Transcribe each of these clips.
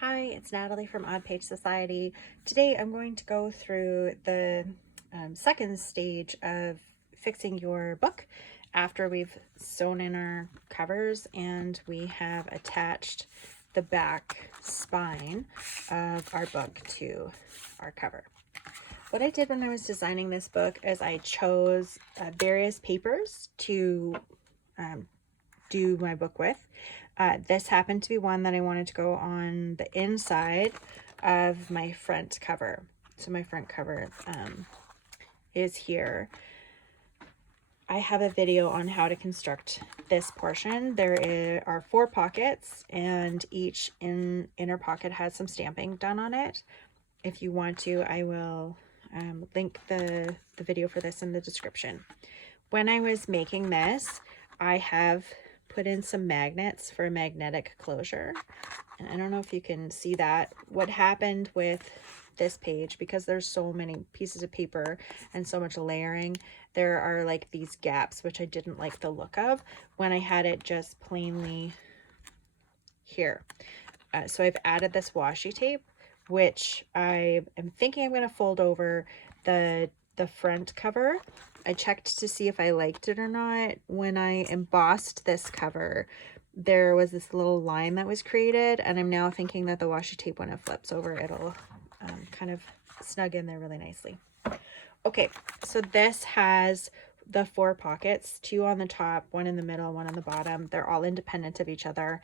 Hi, it's Natalie from Odd Page Society. Today I'm going to go through the second stage of fixing your book after we've sewn in our covers and we have attached the back spine of our book to our cover. What I did when I was designing this book is I chose various papers to do my book with. This happened to be one that I wanted to go on the inside of my front cover. So my front cover is here. I have a video on how to construct this portion. There are 4 pockets and each inner pocket has some stamping done on it. If you want to, I will link the video for this in the description. When I was making this, I have put in some magnets for a magnetic closure. And I don't know if you can see that. What happened with this page, because there's so many pieces of paper and so much layering, there are like these gaps, which I didn't like the look of when I had it just plainly here. So I've added this washi tape, which I am thinking I'm going to fold over the front cover. I checked to see if I liked it or not. When I embossed this cover, there was this little line that was created, and I'm now thinking that the washi tape, when it flips over, it'll kind of snug in there really nicely. Okay, so this has the 4 pockets, 2 on the top, 1 in the middle, 1 on the bottom. They're all independent of each other.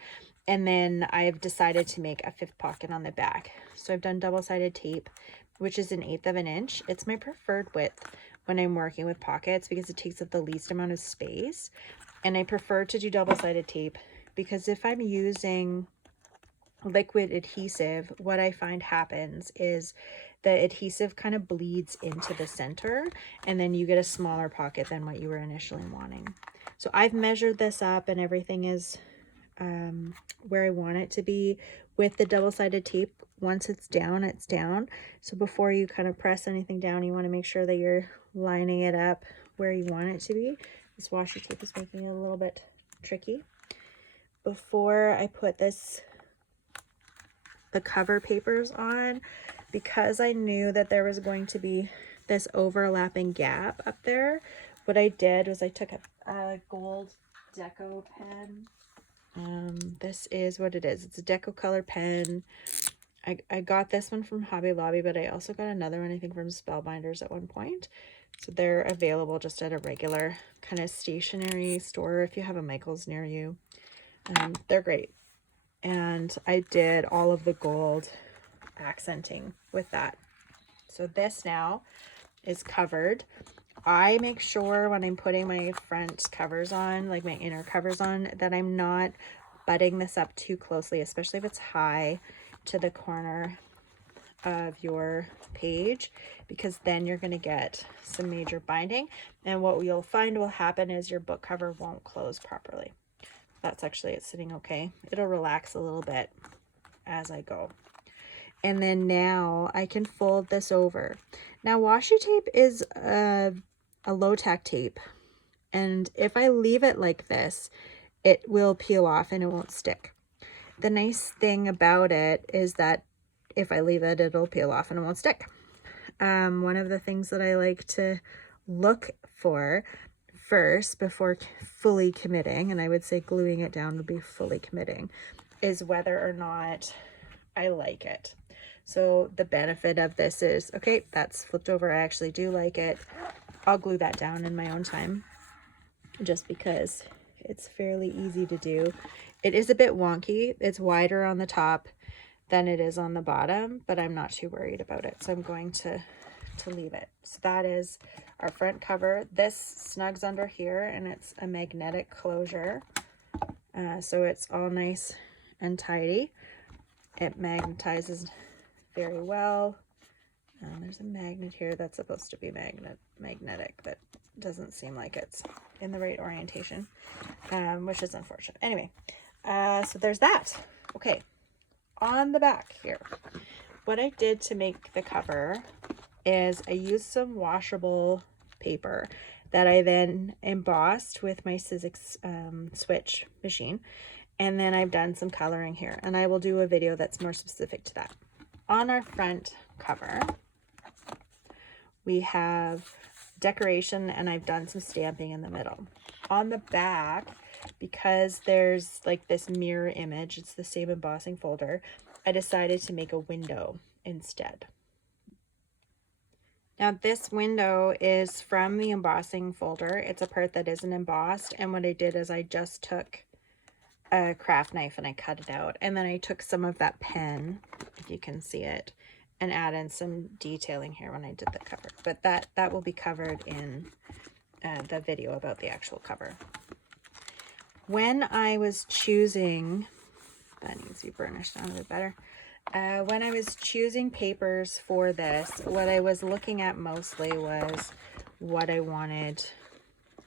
And then I've decided to make a 5th pocket on the back. So I've done double-sided tape, which is 1/8 of an inch. It's my preferred width when I'm working with pockets because it takes up the least amount of space. And I prefer to do double-sided tape because if I'm using liquid adhesive, what I find happens is the adhesive kind of bleeds into the center and then you get a smaller pocket than what you were initially wanting. So I've measured this up and everything is where I want it to be with the double-sided tape. Once it's down, it's down. So before you kind of press anything down, you want to make sure that you're lining it up where you want it to be. This washi tape is making it a little bit tricky. Before I put the cover papers on, because I knew that there was going to be this overlapping gap up there, what I did was I took a gold deco pen. This is what it is. It's a deco color pen. I got this one from Hobby Lobby, but I also got another one, I think, from Spellbinders at one point. So they're available just at a regular kind of stationery store if you have a Michael's near you. They're great. And I did all of the gold accenting with that. So this now is covered. I make sure when I'm putting my front covers on, like my inner covers on, that I'm not butting this up too closely, especially if it's high to the corner of your page, because then you're going to get some major binding. And what you'll find will happen is your book cover won't close properly. That's actually it sitting okay. It'll relax a little bit as I go. And then now I can fold this over. Now washi tape is a low-tack tape, and if I leave it like this, it will peel off and it won't stick. The nice thing about it is that if I leave it, it'll peel off and it won't stick. One of the things that I like to look for first before fully committing, and I would say gluing it down would be fully committing, is whether or not I like it. So the benefit of this is, okay, that's flipped over. I actually do like it. I'll glue that down in my own time just because it's fairly easy to do. It is a bit wonky. It's wider on the top than it is on the bottom, but I'm not too worried about it. So I'm going to leave it. So that is our front cover. This snugs under here and it's a magnetic closure. So it's all nice and tidy. It magnetizes very well. There's a magnet here that's supposed to be magnetic, but doesn't seem like it's in the right orientation, which is unfortunate. Anyway, so there's that. Okay, on the back here, what I did to make the cover is I used some washable paper that I then embossed with my Sizzix switch machine. And then I've done some coloring here, and I will do a video that's more specific to that. On our front cover, we have decoration, and I've done some stamping in the middle. On the back, because there's like this mirror image, it's the same embossing folder, I decided to make a window instead. Now this window is from the embossing folder. It's a part that isn't embossed, and what I did is I just took a craft knife and I cut it out, and then I took some of that pen, if you can see it, and added some detailing here when I did the cover. But that will be covered in the video about the actual cover. When I was choosing, that needs to be burnished down a bit better. When I was choosing papers for this, what I was looking at mostly was what I wanted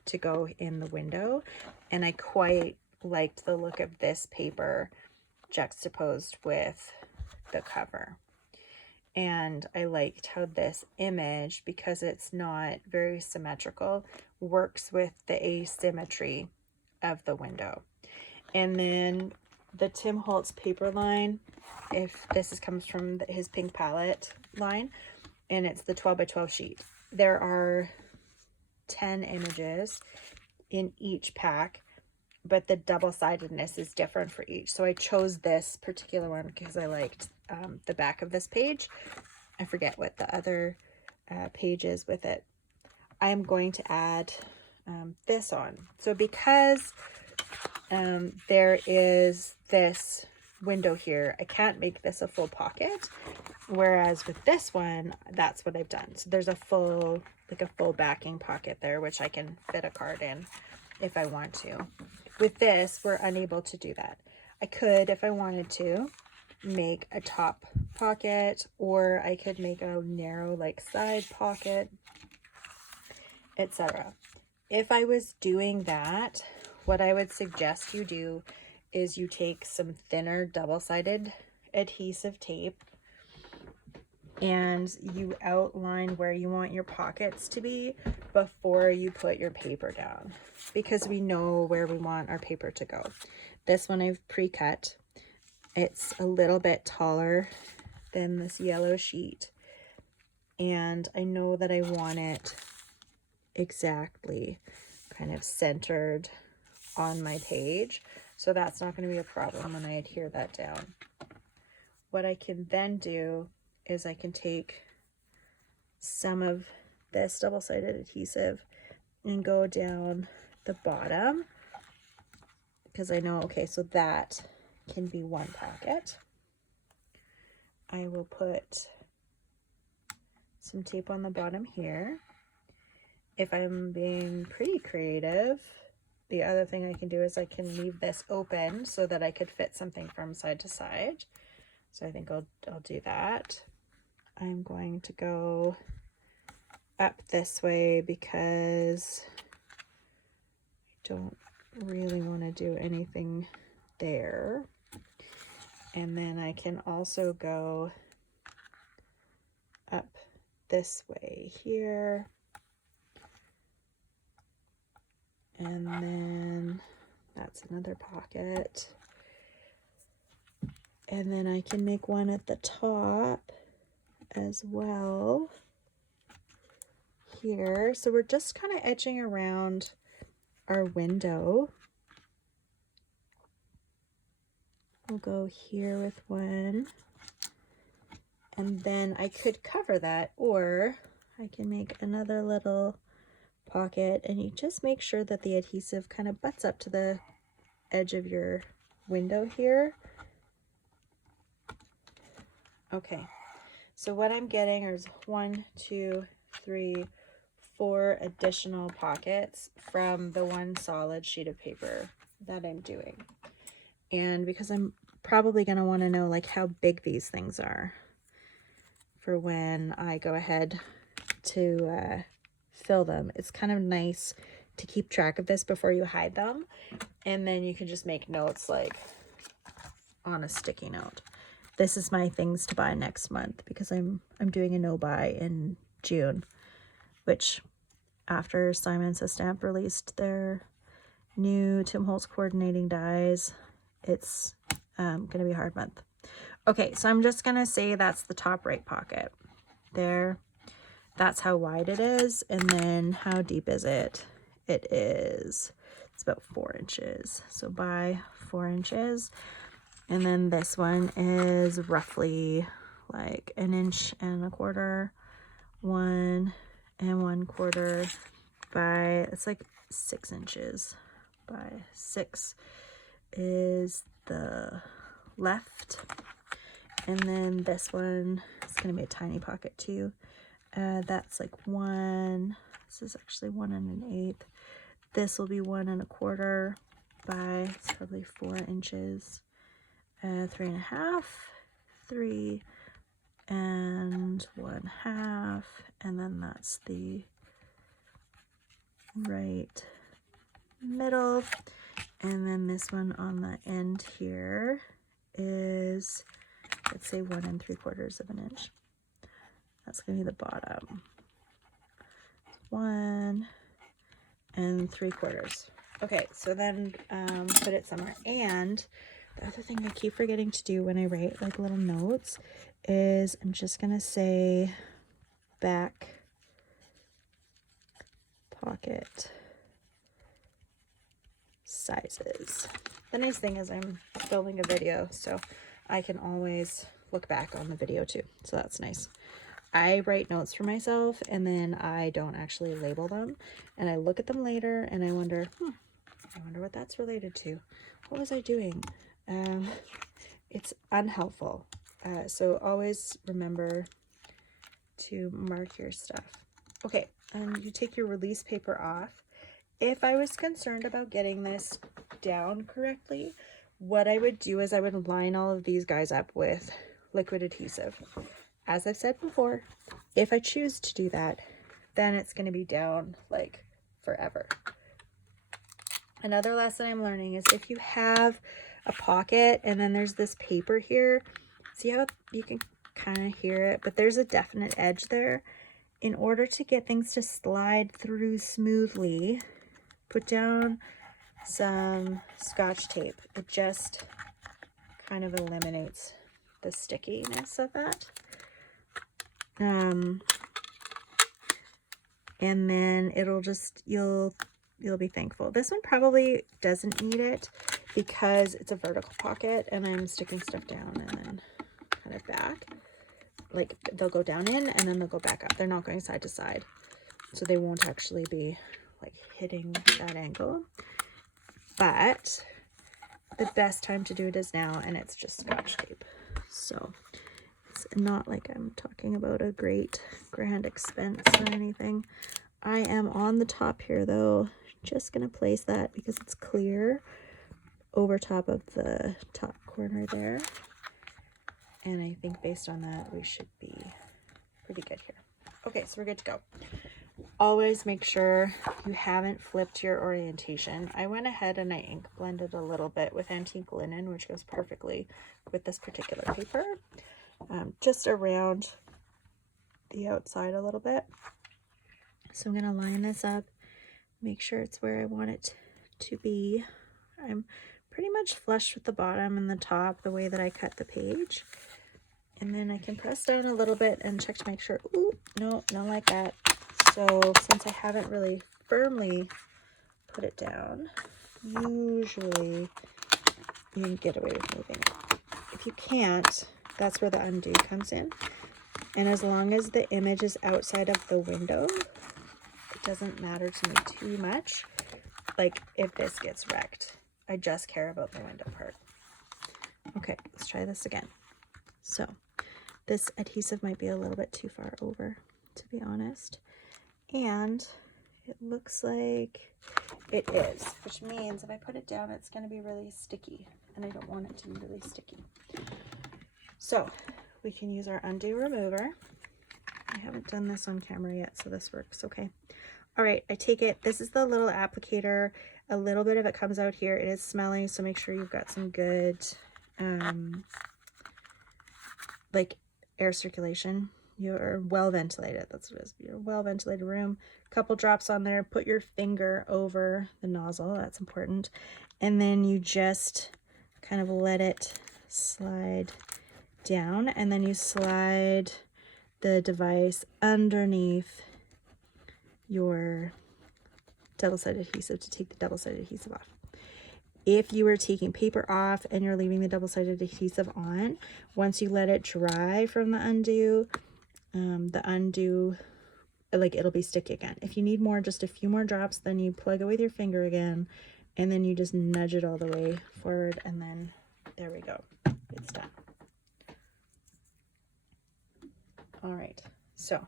to go in the window, and I quite liked the look of this paper juxtaposed with the cover. And I liked how this image, because it's not very symmetrical, works with the asymmetry of the window. And then the Tim Holtz paper line, if this comes from his pink palette line, and it's the 12 by 12 sheet. There are 10 images in each pack, but the double-sidedness is different for each. So I chose this particular one because I liked the back of this page. I forget what the other page is with it. I'm going to add this on. So because there is this window here, I can't make this a full pocket, whereas with this one, that's what I've done. So there's a full, like a full backing pocket there, which I can fit a card in if I want to. With this, we're unable to do that. I could, if I wanted to, make a top pocket, or I could make a narrow like side pocket, etc. If I was doing that, what I would suggest you do is you take some thinner double-sided adhesive tape and you outline where you want your pockets to be before you put your paper down, because we know where we want our paper to go. This one I've pre-cut. It's a little bit taller than this yellow sheet, and I know that I want it exactly kind of centered on my page, so that's not going to be a problem when I adhere that down. What I can then do is I can take some of this double-sided adhesive and go down the bottom, because I know, okay, so that can be one pocket. I will put some tape on the bottom here. If I'm being pretty creative, the other thing I can do is I can leave this open so that I could fit something from side to side. So I think I'll do that. I'm going to go up this way because I don't really want to do anything there. And then I can also go up this way here. And then that's another pocket. And then I can make one at the top as well here. So we're just kind of edging around our window. We'll go here with one. And then I could cover that, or I can make another little pocket, and you just make sure that the adhesive kind of butts up to the edge of your window here. Okay, so what I'm getting is 1, 2, 3, 4 additional pockets from the one solid sheet of paper that I'm doing. And because I'm probably going to want to know like how big these things are for when I go ahead to fill them, it's kind of nice to keep track of this before you hide them, and then you can just make notes like on a sticky note. This is my things to buy next month, because I'm doing a no buy in June, which after Simon Says Stamp released their new Tim Holtz coordinating dies, it's gonna be a hard month. Okay, so I'm just gonna say that's the top right pocket there. That's how wide it is. And then how deep is it? It's about 4 inches. So by 4 inches. And then this one is roughly like 1.25 inches, 1 1/4 by, it's like 6 inches by 6 is the left. And then this one is going to be a tiny pocket too. That's like 1, this is actually 1 1/8. This will be 1 1/4 by, it's probably 4 inches. 3.5, 3 1/2, and then that's the right middle. And then this one on the end here is, let's say 1 3/4 inch. That's going to be the bottom. 1 3/4. Okay, so then put it somewhere. And the other thing I keep forgetting to do when I write like little notes is I'm just going to say back pocket sizes. The nice thing is I'm filming a video, so I can always look back on the video too. So that's nice. I write notes for myself and then I don't actually label them, and I look at them later and I wonder what that's related to. What was I doing? It's unhelpful. So always remember to mark your stuff. Okay, you take your release paper off. If I was concerned about getting this down correctly, what I would do is I would line all of these guys up with liquid adhesive. As I've said before, if I choose to do that, then it's going to be down like forever. Another lesson I'm learning is if you have a pocket and then there's this paper here, see how you can kind of hear it, but there's a definite edge there. In order to get things to slide through smoothly, put down some Scotch tape. It just kind of eliminates the stickiness of that. And then it'll just, you'll be thankful. This one probably doesn't need it because it's a vertical pocket and I'm sticking stuff down and then kind of back. Like they'll go down in and then they'll go back up. They're not going side to side, so they won't actually be like hitting that angle. But the best time to do it is now, and it's just Scotch tape. So it's not like I'm talking about a great grand expense or anything. I am on the top here though, just gonna place that because it's clear over top of the top corner there. And I think based on that, we should be pretty good here. Okay, so we're good to go. Always make sure you haven't flipped your orientation. I went ahead and I ink blended a little bit with antique linen, which goes perfectly with this particular paper, just around the outside a little bit. So I'm going to line this up, make sure it's where I want it to be. I'm pretty much flush with the bottom and the top the way that I cut the page. And then I can press down a little bit and check to make sure, ooh, no, not like that. So since I haven't really firmly put it down, usually you can get away with moving it. If you can't, that's where the undo comes in. And as long as the image is outside of the window, it doesn't matter to me too much. Like if this gets wrecked, I just care about the window part. Okay, let's try this again. So this adhesive might be a little bit too far over, to be honest. And it looks like it is, which means if I put it down, it's going to be really sticky, and I don't want it to be really sticky. So we can use our undo remover. I haven't done this on camera yet, so this works okay. All right, I take it. This is the little applicator. A little bit of it comes out here. It is smelly, so make sure you've got some good like air circulation. You're well ventilated. That's what it is. You're a well ventilated room. Couple drops on there. Put your finger over the nozzle. That's important. And then you just kind of let it slide down, and then you slide the device underneath your double-sided adhesive to take the double-sided adhesive off. If you were taking paper off and you're leaving the double-sided adhesive on, once you let it dry from the undo, like, it'll be sticky again. If you need more, just a few more drops, then you plug it with your finger again, and then you just nudge it all the way forward, and then there we go. It's done. All right, so I'm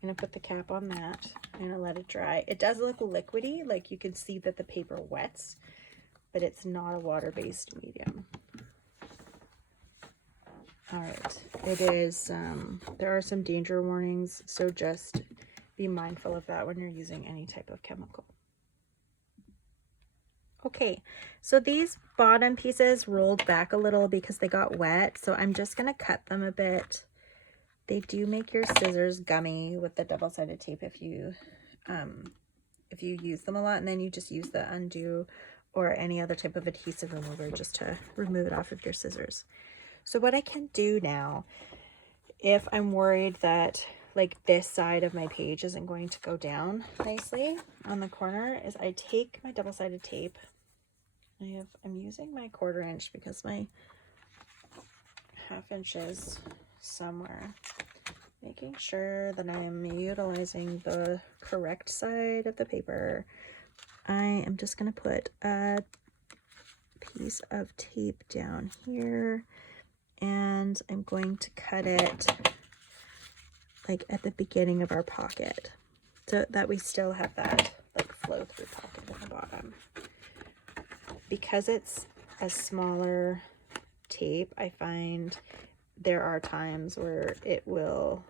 gonna put the cap on that. I'm gonna let it dry. It does look liquidy, like you can see that the paper wets, but it's not a water-based medium. All right, it is, there are some danger warnings, so just be mindful of that when you're using any type of chemical. Okay, so these bottom pieces rolled back a little because they got wet, so I'm just gonna cut them a bit. They do make your scissors gummy with the double-sided tape if you use them a lot, and then you just use the undo or any other type of adhesive remover just to remove it off of your scissors. So what I can do now, if I'm worried that like this side of my page isn't going to go down nicely on the corner, is I take my double-sided tape. I'm using my 1/4 inch because my 1/2 inch is somewhere. Making sure that I'm utilizing the correct side of the paper. I am just going to put a piece of tape down here, and I'm going to cut it like at the beginning of our pocket so that we still have that like flow through pocket at the bottom. Because it's a smaller tape, I find there are times where it will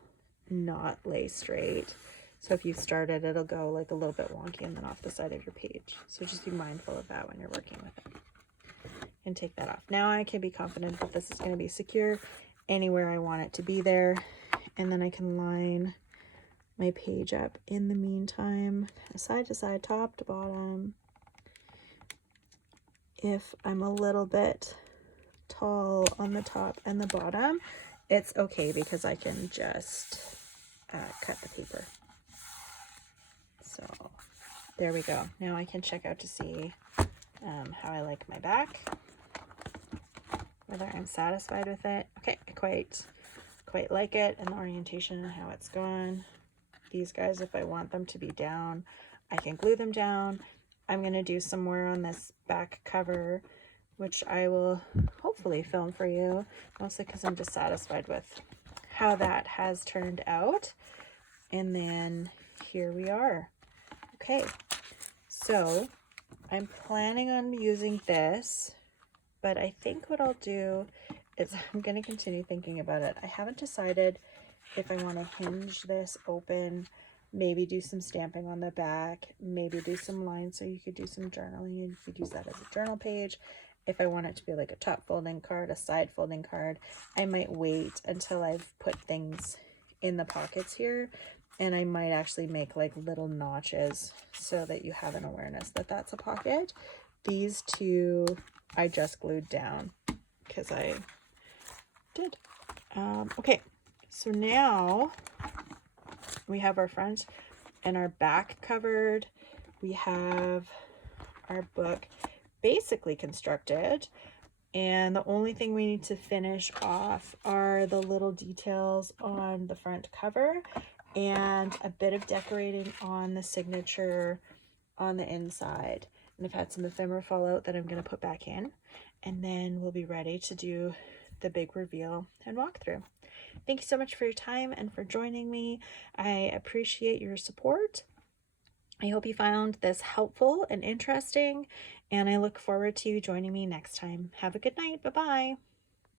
not lay straight. So if you've started, it'll go like a little bit wonky and then off the side of your page. So just be mindful of that when you're working with it. And take that off. Now I can be confident that this is going to be secure anywhere I want it to be there. And then I can line my page up in the meantime, side to side, top to bottom. If I'm a little bit tall on the top and the bottom, it's okay because I can just cut the paper. So there we go. Now I can check out to see how I like my back, whether I'm satisfied with it. Okay, I quite like it, and the orientation and how it's going. These guys, if I want them to be down, I can glue them down. I'm going to do some more on this back cover, which I will hopefully film for you, mostly because I'm dissatisfied with how that has turned out. And then here we are. Okay, so I'm planning on using this, but I think what I'll do is I'm going to continue thinking about it. I haven't decided if I want to hinge this open, maybe do some stamping on the back, maybe do some lines so you could do some journaling. You could use that as a journal page. If I want it to be like a top folding card, a side folding card, I might wait until I've put things in the pockets here, and I might actually make like little notches so that you have an awareness that that's a pocket. These two I just glued down because I did. Okay, so now we have our front and our back covered. We have our book basically constructed, and the only thing we need to finish off are the little details on the front cover and a bit of decorating on the signature on the inside. And I've had some ephemera fall out that I'm going to put back in, and then we'll be ready to do the big reveal and walkthrough. Thank you so much for your time and for joining me. I appreciate your support. I hope you found this helpful and interesting, and I look forward to you joining me next time. Have a good night. Bye-bye.